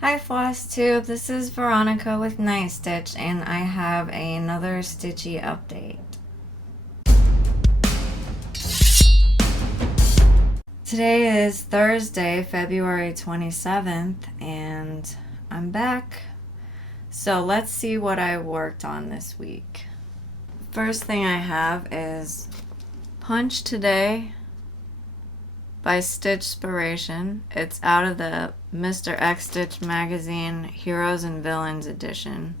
Hi Flosstube, this is Veronica with Night Stitch, and I have another Stitchy update. Today is Thursday, February 27th, and I'm back. So let's see what I worked on this week. First thing I have is Punch Today by Stitchspiration. It's out of the Mr. X Stitch magazine Heroes and Villains edition.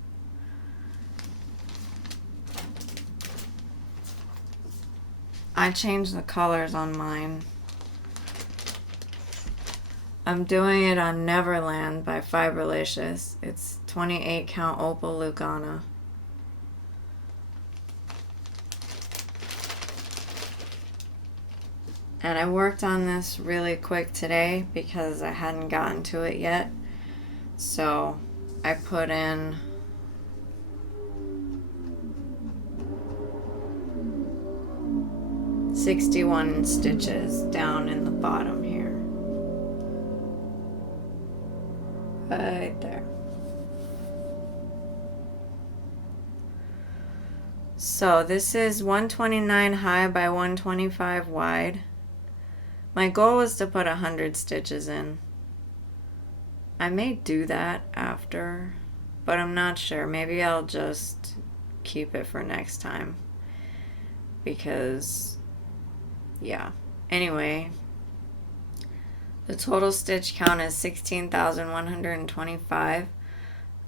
I changed the colors on mine. I'm doing it on Neverland by Fiberlicious. It's 28 count opal Lugana. And I worked on this really quick today because I hadn't gotten to it yet. So I put in $61 stitches down in the bottom here. Right there. So this is 129 high by 125 wide. My goal was to put 100 stitches in. I may do that after, but I'm not sure. Maybe I'll just keep it for next time. Because, yeah. Anyway, the total stitch count is 16,125.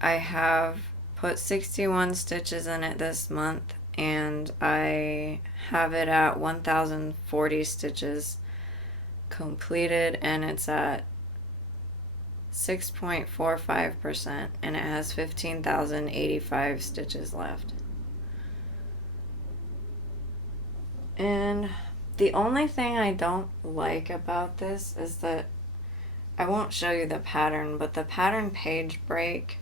I have put 61 stitches in it this month, and I have it at 1,040 stitches completed, and it's at 6.45%, and it has 15,085 stitches left. And the only thing I don't like about this is that I won't show you the pattern, but the pattern page break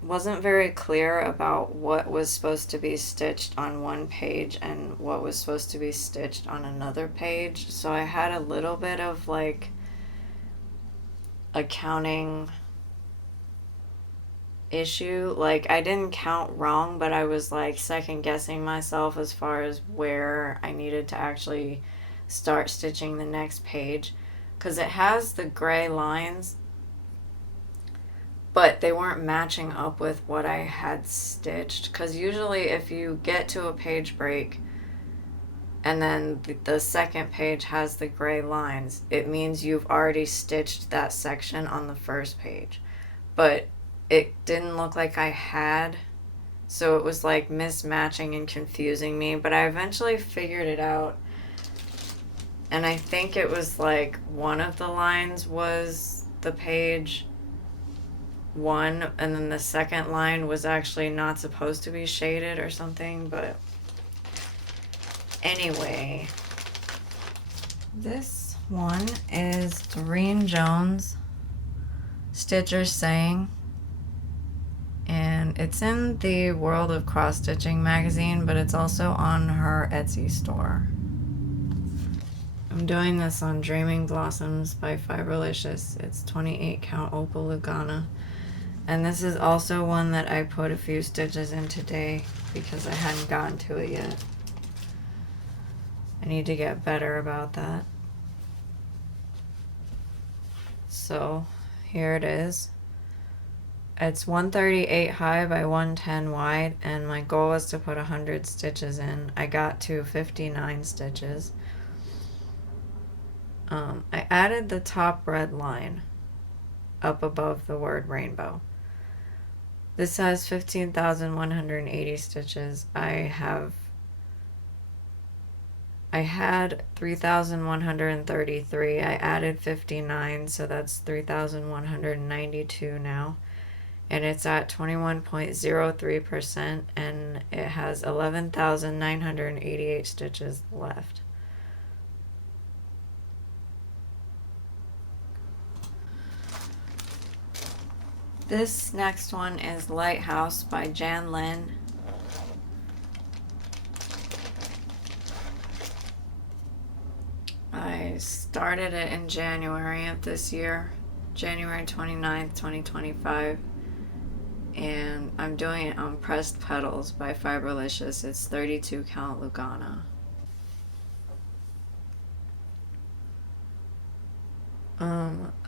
wasn't very clear about what was supposed to be stitched on one page and what was supposed to be stitched on another page. So I had a little bit of like a counting issue. Like I didn't count wrong, but I was like second guessing myself as far as where I needed to actually start stitching the next page, because it has the gray lines, but they weren't matching up with what I had stitched. Because usually if you get to a page break and then the second page has the gray lines, it means you've already stitched that section on the first page. But it didn't look like I had, so it was like mismatching and confusing me. But I eventually figured it out, and I think it was like one of the lines was the page one, and then the second line was actually not supposed to be shaded or something. But anyway, this one is Doreen Jones, Stitcher's Saying, and it's in the World of Cross Stitching magazine, but it's also on her Etsy store. I'm doing this on Dreaming Blossoms by Fiberlicious. It's 28 count opal Lugana. And this is also one that I put a few stitches in today because I hadn't gotten to it yet. I need to get better about that. So here it is. It's 138 high by 110 wide, and my goal was to put 100 stitches in. I got to 59 stitches. I added the top red line up above the word rainbow. This has 15,180 stitches. I had 3,133. I added 59, so that's 3,192 now. And it's at 21.03%, and it has 11,988 stitches left. This next one is Lighthouse by Jan Lin. I started it in January of this year, January 29th, 2025. And I'm doing it on Pressed Petals by Fiberlicious. It's 32 count Lugana.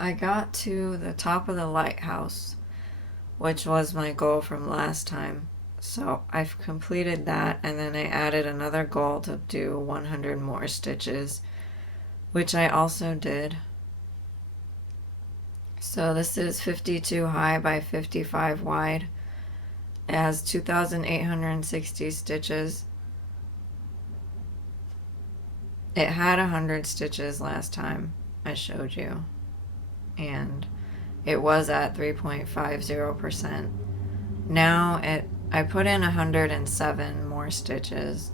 I got to the top of the lighthouse, which was my goal from last time. So I've completed that, and then I added another goal to do 100 more stitches, which I also did. So this is 52 high by 55 wide. It has 2,860 stitches. It had 100 stitches last time I showed you, and it was at 3.50%. Now I put in 107 more stitches,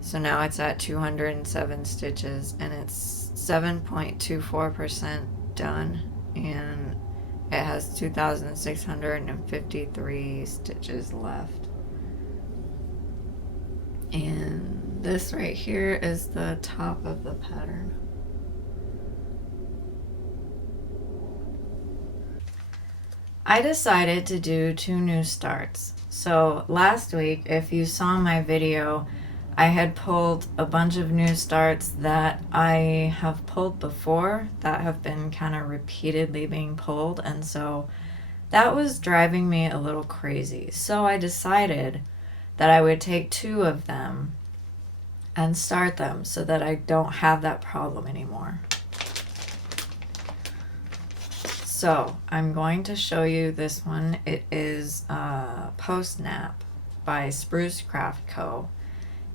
so now it's at 207 stitches, and it's 7.24% done, and it has 2,653 stitches left. And this right here is the top of the pattern. I decided to do 2 new starts. So last week, if you saw my video, I had pulled a bunch of new starts that I have pulled before that have been kind of repeatedly being pulled, and so that was driving me a little crazy. So I decided that I would take 2 of them and start them so that I don't have that problem anymore. So I'm going to show you this one. It is Post Nap by Spruce Craft Co.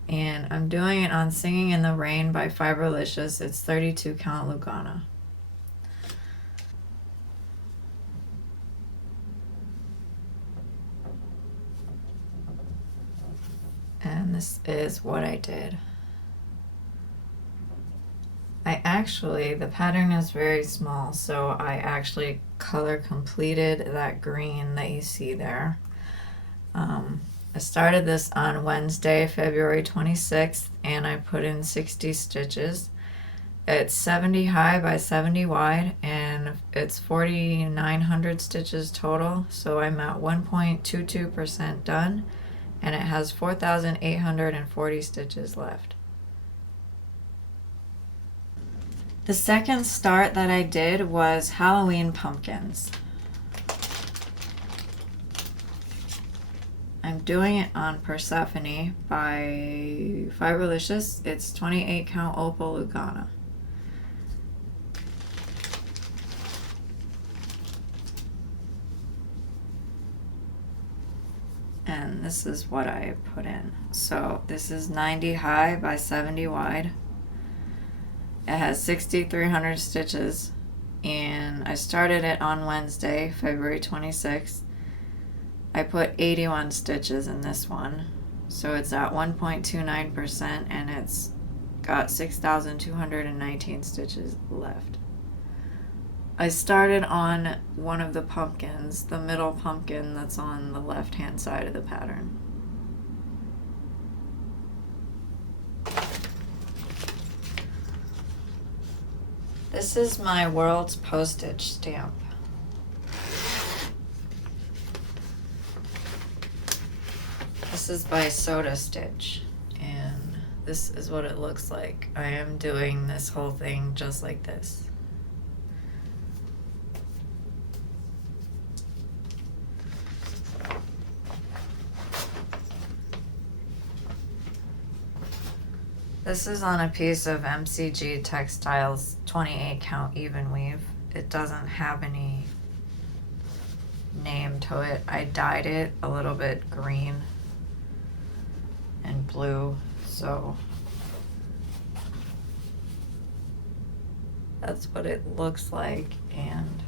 And I'm doing it on Singing in the Rain by Fiberlicious. It's 32 count Lugana. And this is what I did. The pattern is very small, so I actually color completed that green that you see there. I started this on Wednesday, February 26th, and I put in 60 stitches. It's 70 high by 70 wide, and it's 4,900 stitches total, so I'm at 1.22% done, and it has 4,840 stitches left. The second start that I did was Halloween pumpkins. I'm doing it on Persephone by Fiberlicious. It's 28 count Opal Lugana. And this is what I put in. So this is 90 high by 70 wide. It has 6,300 stitches, and I started it on Wednesday, February 26th. I put 81 stitches in this one, so it's at 1.29%, and it's got 6,219 stitches left. I started on one of the pumpkins, the middle pumpkin that's on the left-hand side of the pattern. This is my World's Postage stamp. This is by Soda Stitch, and this is what it looks like. I am doing this whole thing just like this. This is on a piece of MCG Textiles 28 count even weave. It doesn't have any name to it. I dyed it a little bit green and blue, so that's what it looks like. And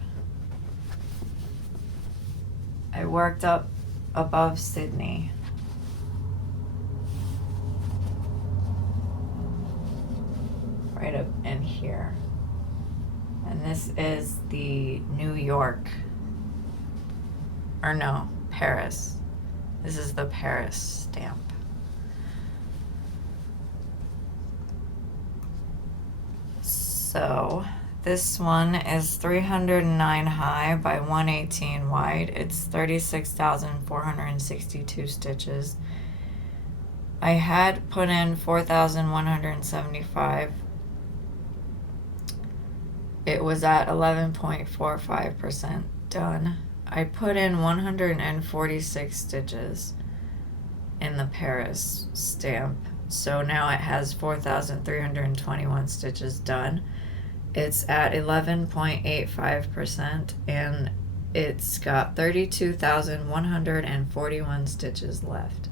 I worked up above Sydney. Right up in here. And this is the New York, or no, Paris. This is the Paris stamp. So This one is 309 high by 118 wide. It's 36,462 stitches. I had put in 4,175. It was at 11.45% done. I put in 146 stitches in the Paris stamp. So now it has 4,321 stitches done. It's at 11.85% and it's got 32,141 stitches left.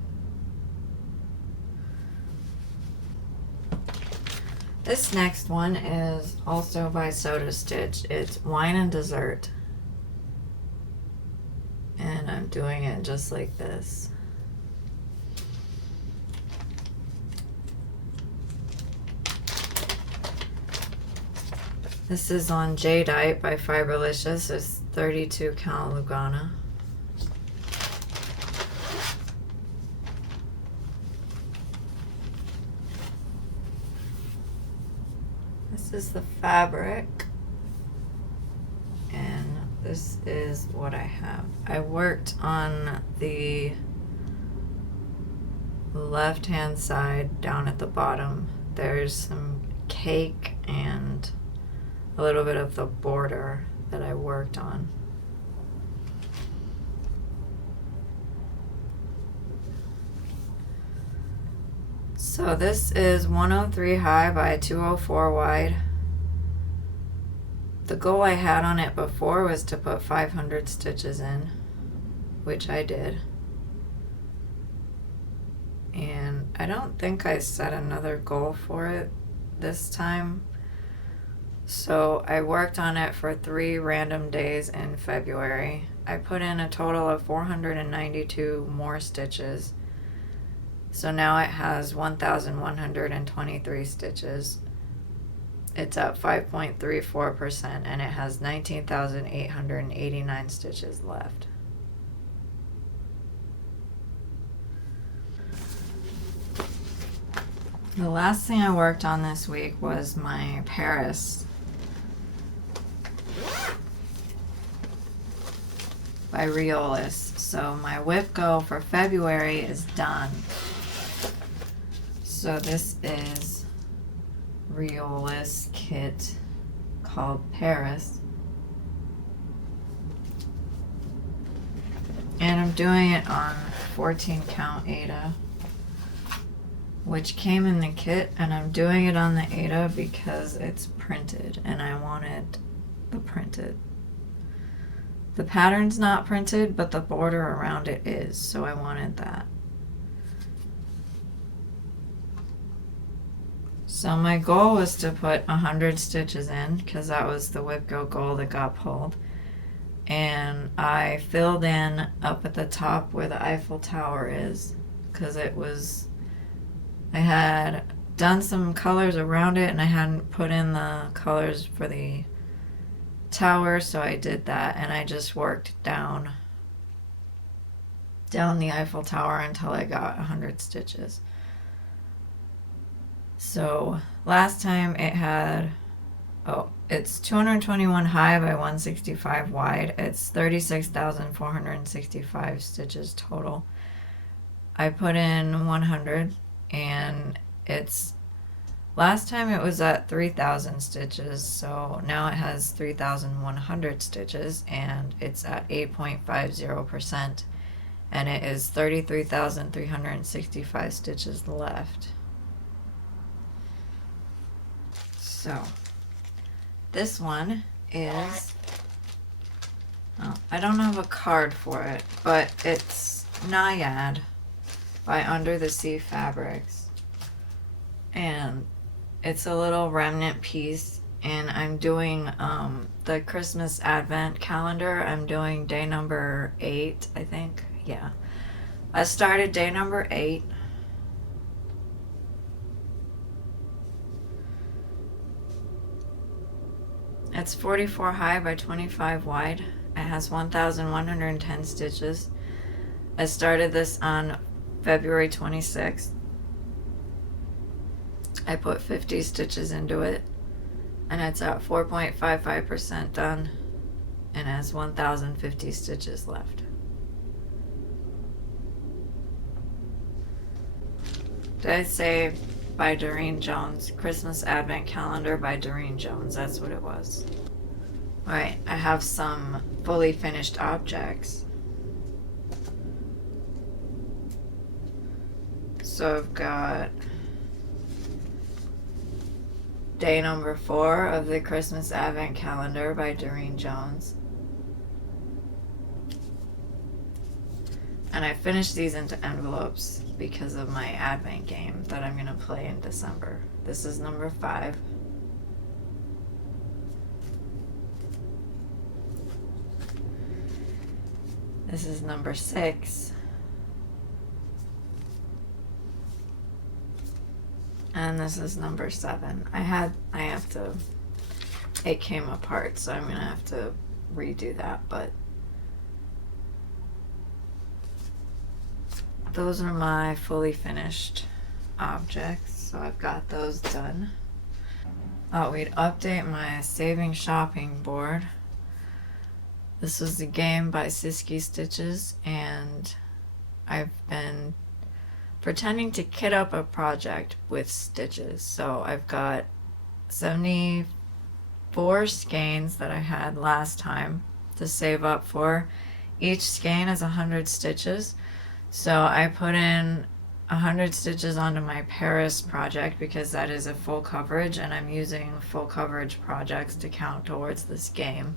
This next one is also by Soda Stitch. It's Wine and Dessert. And I'm doing it just like this. This is on Jadeite by Fiberlicious. It's 32 count Lugana. This is the fabric. And this is what I have. I worked on the left hand side down at the bottom. There's some cake and a little bit of the border that I worked on. So this is 103 high by 204 wide. The goal I had on it before was to put 500 stitches in, which I did. And I don't think I set another goal for it this time. So I worked on it for 3 random days in February. I put in a total of 492 more stitches. So now it has 1,123 stitches. It's at 5.34% and it has 19,889 stitches left. The last thing I worked on this week was my Paris by Riolis. So my whip go for February is done. So this is Riolis kit called Paris. And I'm doing it on 14 count Aida, which came in the kit, and I'm doing it on the Aida because it's printed and I wanted the printed. The pattern's not printed, but the border around it is, so I wanted that. So my goal was to put 100 stitches in because that was the whip go goal that got pulled. And I filled in up at the top where the Eiffel Tower is because I had done some colors around it and I hadn't put in the colors for the tower, so I did that and I just worked down the Eiffel Tower until I got 100 stitches. So last time it had, it's 221 high by 165 wide. It's 36,465 stitches total. I put in 100 and last time it was at 3,000 stitches, so now it has 3,100 stitches and it's at 8.50% and it is 33,365 stitches left. So this one is, I don't have a card for it, but it's Naiad by Under the Sea Fabrics. And it's a little remnant piece, and I'm doing the Christmas Advent calendar. I'm doing day number 8, I think. Yeah. I started day number 8. It's 44 high by 25 wide. It has 1,110 stitches. I started this on February 26th. I put 50 stitches into it And it's at 4.55% done and has 1,050 stitches left. Did I say by Doreen Jones? Christmas Advent Calendar by Doreen Jones. That's what it was. Alright, I have some fully finished objects. So I've got day number 4 of the Christmas Advent Calendar by Doreen Jones. And I finished these into envelopes because of my Advent game that I'm going to play in December. This is number 5. This is number 6. And this is number 7. It came apart, so I'm going to have to redo that, but those are my fully finished objects, so I've got those done. Oh, we'd update my saving shopping board. This was the game by Stitchy Stitches, and I've been pretending to kit up a project with stitches. So I've got 74 skeins that I had last time to save up for. Each skein is 100 stitches. So I put in 100 stitches onto my Paris project because that is a full coverage, and I'm using full coverage projects to count towards this game.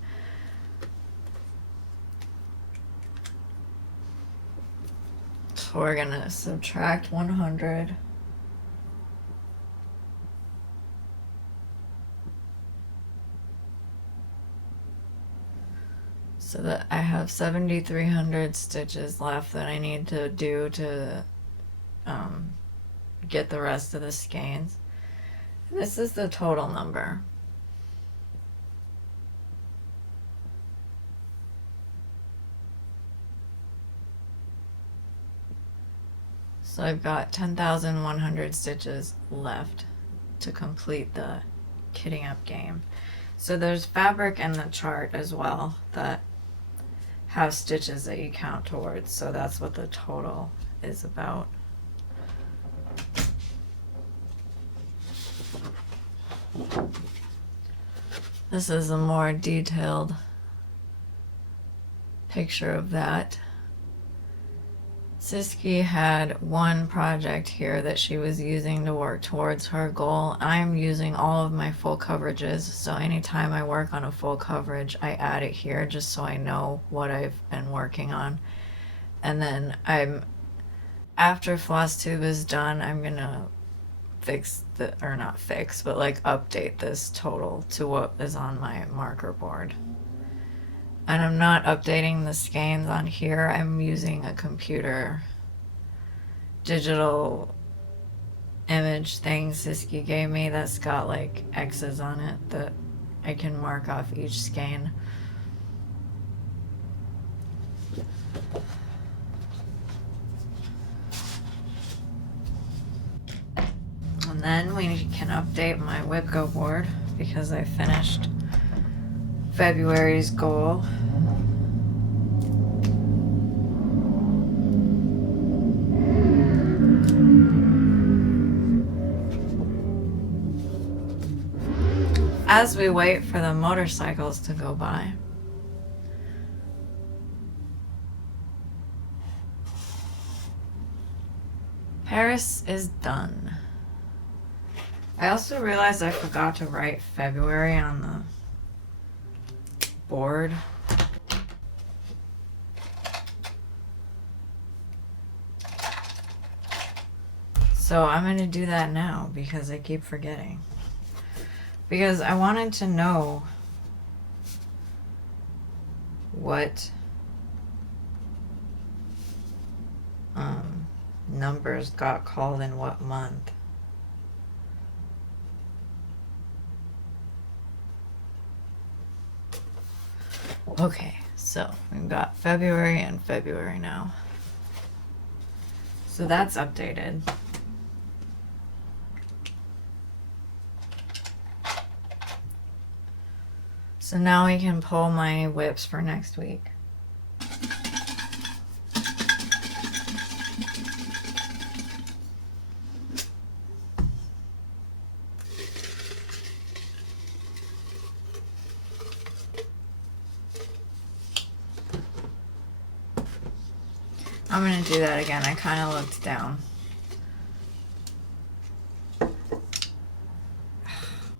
So we're gonna subtract 100. So that I have 7,300 stitches left that I need to do to get the rest of the skeins. And this is the total number. So I've got 10,100 stitches left to complete the kitting up game. So there's fabric in the chart as well that have stitches that you count towards, so that's what the total is about. This is a more detailed picture of that. Stitchy had one project here that she was using to work towards her goal. I'm using all of my full coverages, so anytime I work on a full coverage, I add it here just so I know what I've been working on. And then after Flosstube is done, I'm gonna update this total to what is on my marker board. And I'm not updating the skeins on here. I'm using a computer digital image thing Stitchy gave me that's got like X's on it that I can mark off each skein. And then we can update my Whipco board because I finished February's goal. As we wait for the motorcycles to go by, Paris is done. I also realized I forgot to write February on the board. So I'm going to do that now because I keep forgetting. Because I wanted to know what numbers got called in what month. Okay, so we've got February and February now. So that's updated. So now we can pull my whips for next week. I'm going to do that again. I kind of looked down.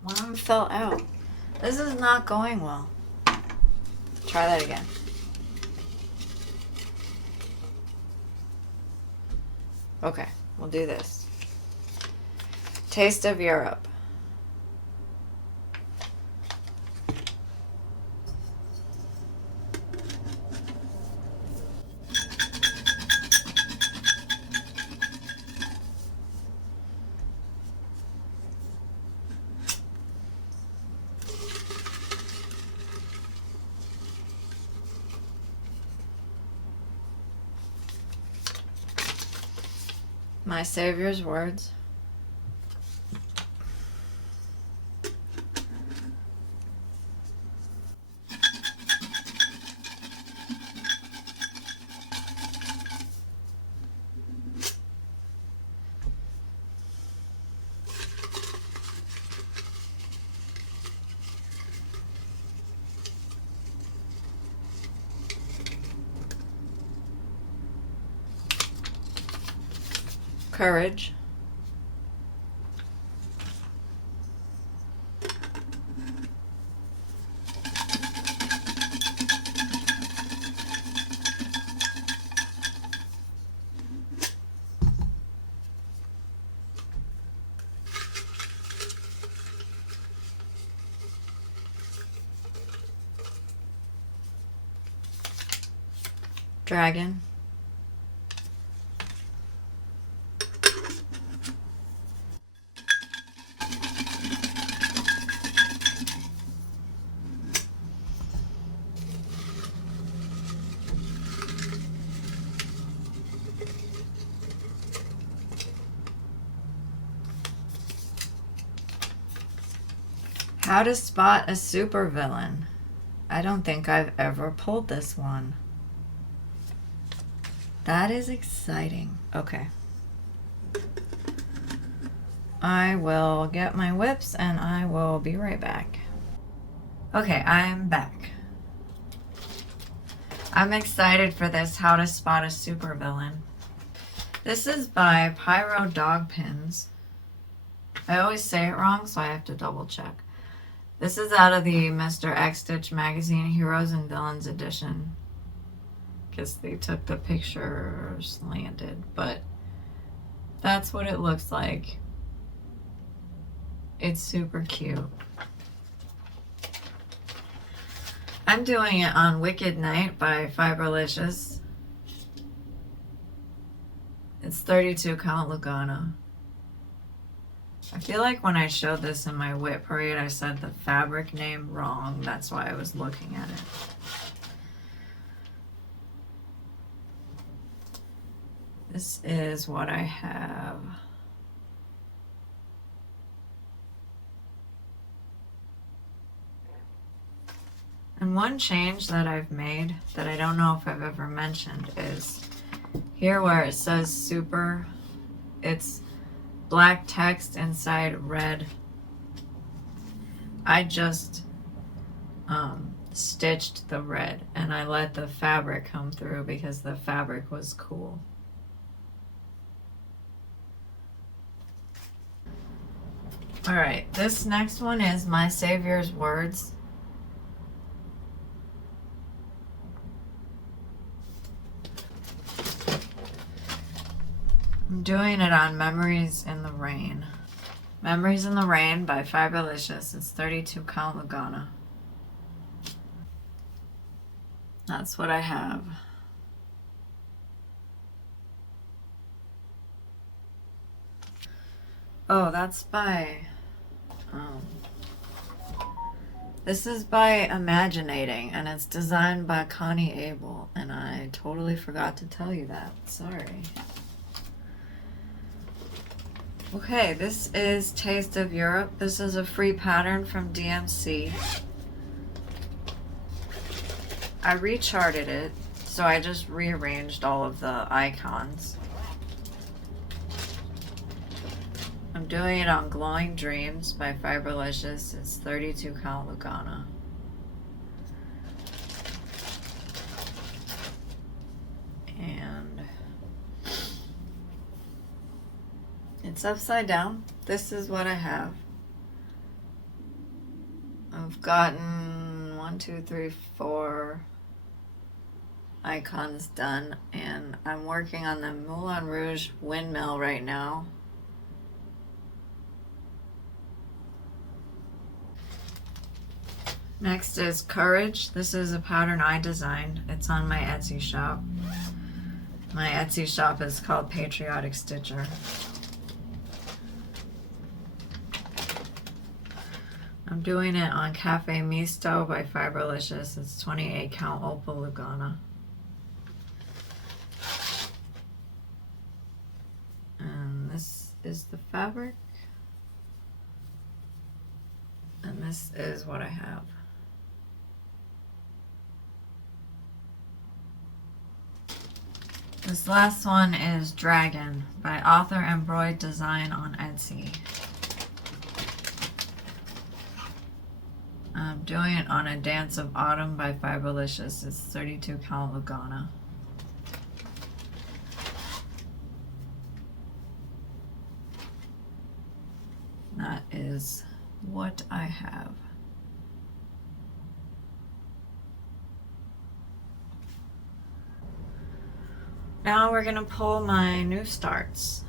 One fell out. This is not going well. Try that again. Okay, we'll do this. Taste of Europe. My Savior's words. Courage. Dragon. How to spot a supervillain. I don't think I've ever pulled this one. That is exciting. Okay. I will get my whips and I will be right back. Okay, I'm back. I'm excited for this How to Spot a Supervillain. This is by Pyro Dog Pins. I always say it wrong, so I have to double check. This is out of the Mr. X Stitch Magazine Heroes and Villains edition. Guess they took the picture slanted, but that's what it looks like. It's super cute. I'm doing it on Wicked Night by Fiberlicious. It's 32 count Lugana. I feel like when I showed this in my whip parade, I said the fabric name wrong. That's why I was looking at it. This is what I have. And one change that I've made that I don't know if I've ever mentioned is here where it says super, it's black text inside red. I just stitched the red and I let the fabric come through because the fabric was cool. All right, this next one is My Savior's Words. I'm doing it on Memories in the Rain. Memories in the Rain by Fiberlicious. It's 32 count Lugana. That's what I have. Oh, that's by... this is by Imaginating, and it's designed by Connie Abel, and I totally forgot to tell you that. Sorry. Okay, this is Taste of Europe. This is a free pattern from DMC. I recharted it, so I just rearranged all of the icons. I'm doing it on Glowing Dreams by Fiberlicious. It's 32 count Lugana. And it's upside down. This is what I have. I've gotten 1, 2, 3, 4 icons done, and I'm working on the Moulin Rouge windmill right now. Next is Courage. This is a pattern I designed. It's on my Etsy shop. My Etsy shop is called Patriotic Stitcher. I'm doing it on Cafe Misto by Fiberlicious. It's 28 count Opal Lugana. And this is the fabric. And this is what I have. This last one is Dragon by Author Embroid Design on Etsy. I'm doing it on a Dance of Autumn by Fiberlicious. It's 32 count Lugana. That is what I have. Now we're gonna pull my new starts.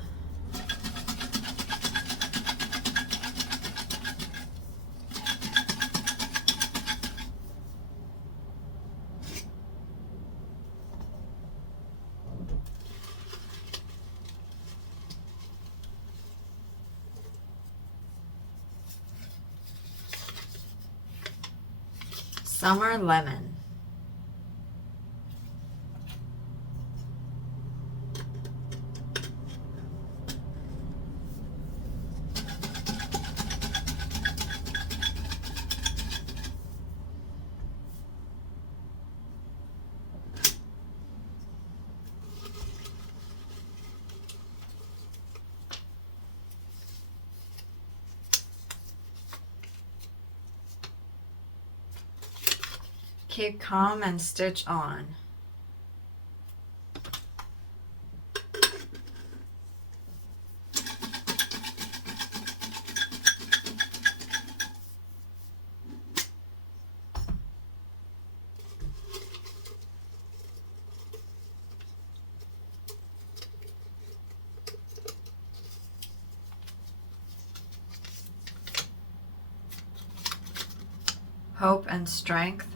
Summer Lemon. Keep calm and stitch on. Hope and strength.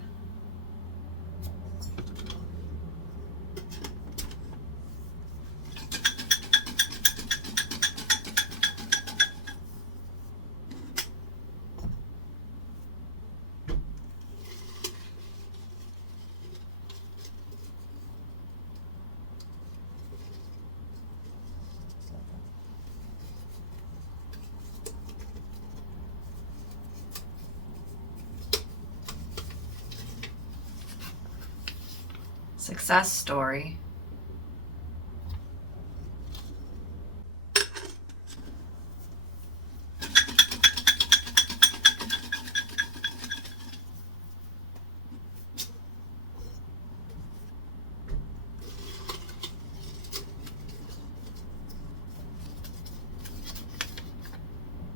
Success story.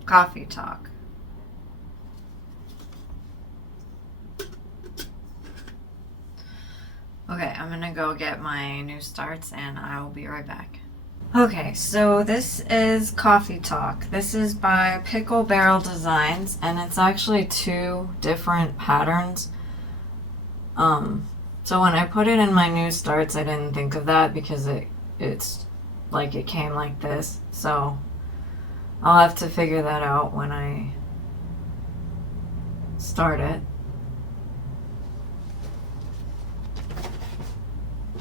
Coffee talk. Okay, I'm gonna go get my new starts and I will be right back. Okay, so this is Coffee Talk. This is by Pickle Barrel Designs, and it's actually 2 different patterns. So when I put it in my new starts, I didn't think of that because it's like it came like this. So I'll have to figure that out when I start it.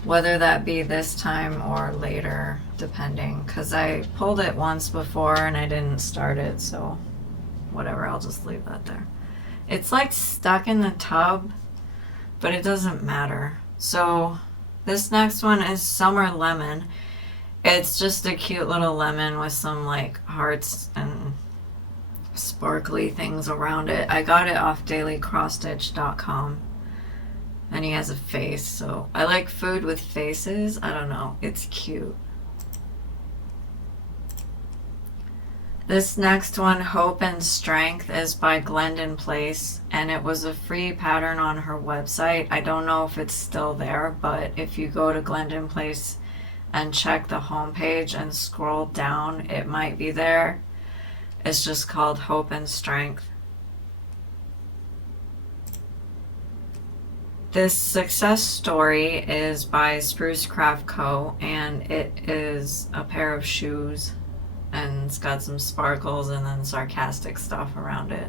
Whether that be this time or later, depending, because I pulled it once before and I didn't start it, so whatever, I'll just leave that there. It's like stuck in the tub, but it doesn't matter. So this next one is Summer Lemon. It's just a cute little lemon with some like hearts and sparkly things around it. I got it off dailycrossstitch.com. And he has a face, so I like food with faces. I don't know, it's cute. This next one, Hope and Strength, is by Glendon Place, and it was a free pattern on her website. I don't know if it's still there, but if you go to Glendon Place and check the homepage and scroll down, it might be there. It's just called Hope and Strength. This success story is by Spruce Craft Co. and it is a pair of shoes and it's got some sparkles and then sarcastic stuff around it.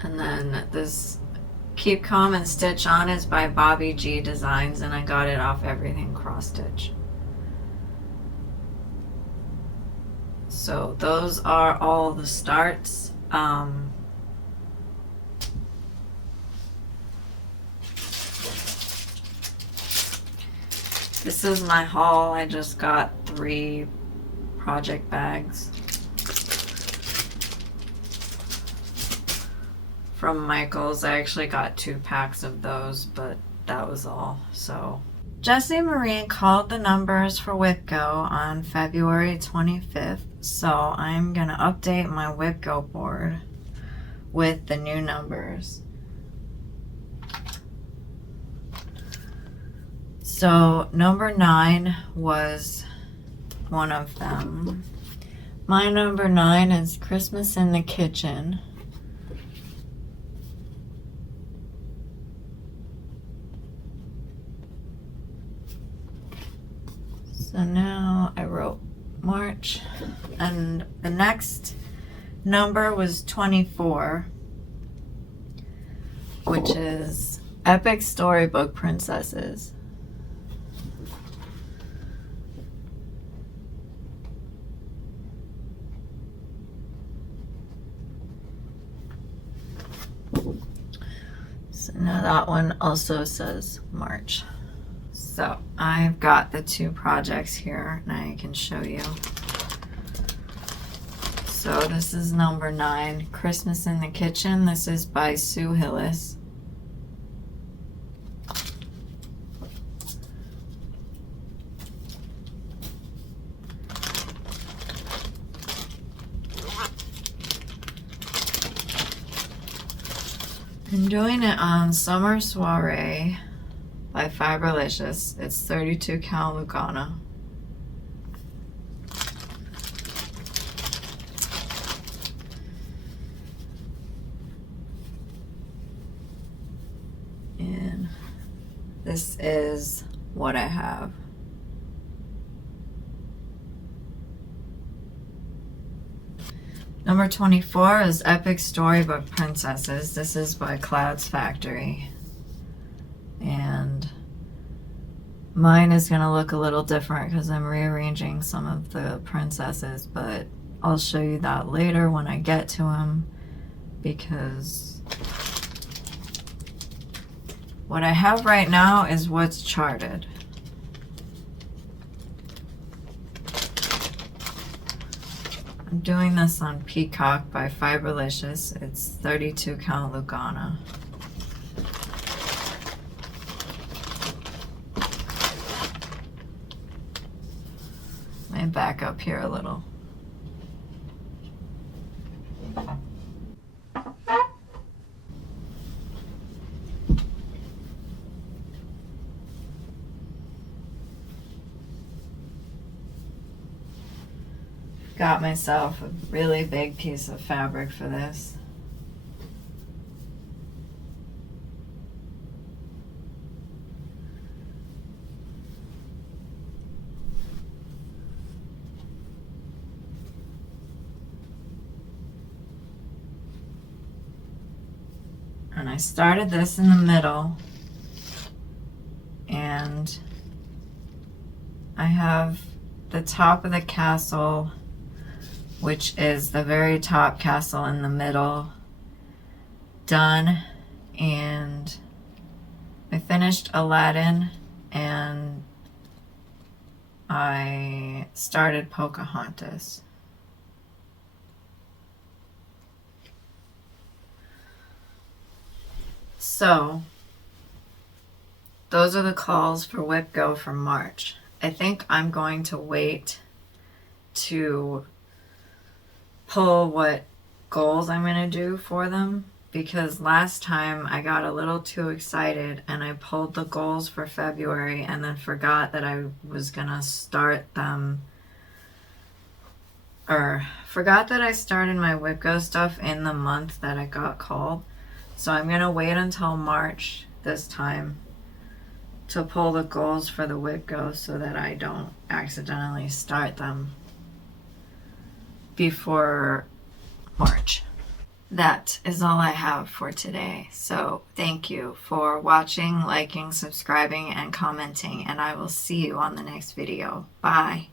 And then this Keep Calm and Stitch On is by Bobby G Designs and I got it off Everything Cross Stitch. So those are all the starts. This is my haul. I just got 3 project bags from Michaels. I actually got 2 packs of those, but that was all. So Jessie Marie called the numbers for WhipGo on February 25th. So I'm gonna update my WhipGo board with the new numbers. So number 9 was one of them. My number 9 is Christmas in the Kitchen. So now I wrote March, and the next number was 24, which is Epic Storybook Princesses. So now that one also says March. So I've got the 2 projects here and I can show you. So this is number 9, Christmas in the Kitchen. This is by Sue Hillis. I'm doing it on Summer Soiree by Fiberlicious. It's 32 cal Lugana. And this is what I have. Number 24 is Epic Storybook Princesses. This is by Clouds Factory. And mine is going to look a little different because I'm rearranging some of the princesses, but I'll show you that later when I get to them, because what I have right now is what's charted. I'm doing this on Peacock by Fiberlicious. It's 32 cal Lugana. Let me back up here a little. Got myself a really big piece of fabric for this. And I started this in the middle, and I have the top of the castle, which is the very top castle in the middle, done, and I finished Aladdin, and I started Pocahontas. So, those are the calls for Whip Go for March. I think I'm going to wait to pull what goals I'm going to do for them, because last time I got a little too excited and I pulled the goals for February and then forgot that I was going to start them, or forgot that I started my Whip Go stuff in the month that it got called. So I'm going to wait until March this time to pull the goals for the Whip Go so that I don't accidentally start them before March. That is all I have for today. So thank you for watching, liking, subscribing, and commenting, and I will see you on the next video. Bye.